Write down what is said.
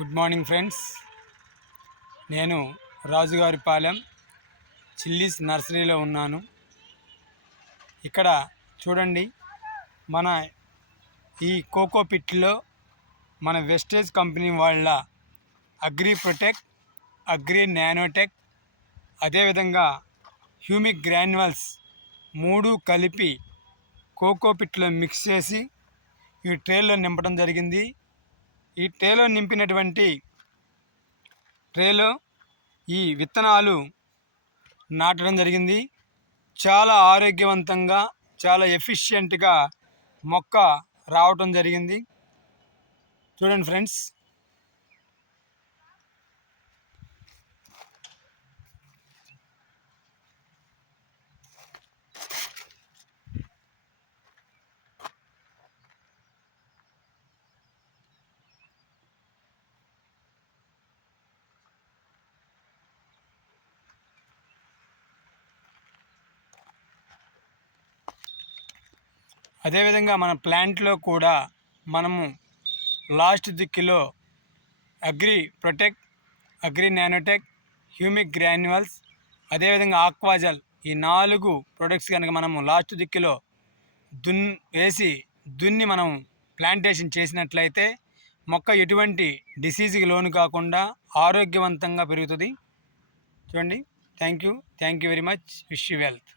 Good morning friends. నేను రాజుగారిపాలెం chillies నర్సరీలో ఉన్నాను. ఇక్కడ చూడండి, మన ఈ కోకో పిట్లో మన వెస్టేజ్ కంపెనీ వాళ్ళ అగ్రి ప్రొటెక్ట్, అగ్రి నానోటెక్, అదేవిధంగా హ్యూమిక్ గ్రాన్యువల్స్ 3 కలిపి కోకో పిట్లో మిక్స్ చేసి ఈ ట్రేలో నింపడం జరిగింది. ఈ ట్రేలో నింపినటువంటి ట్రేలో ఈ విత్తనాలు నాటడం జరిగింది. చాలా ఆరోగ్యవంతంగా, చాలా ఎఫిషియెంట్గా మొక్క రావటం జరిగింది. చూడండి ఫ్రెండ్స్. అదేవిధంగా మన ప్లాంట్లో కూడా మనము లాస్ట్ దిక్కులో agri protect, agri nanotech, humic granules, అదేవిధంగా ఆక్వాజల్, ఈ 4 ప్రొడక్ట్స్ కనుక మనము లాస్ట్ దిక్కులో దున్ని మనం ప్లాంటేషన్ చేసినట్లయితే మొక్క ఎటువంటి డిసీజ్కి లోను కాకుండా ఆరోగ్యవంతంగా పెరుగుతుంది. చూడండి. Thank you very much. Wish you wealth.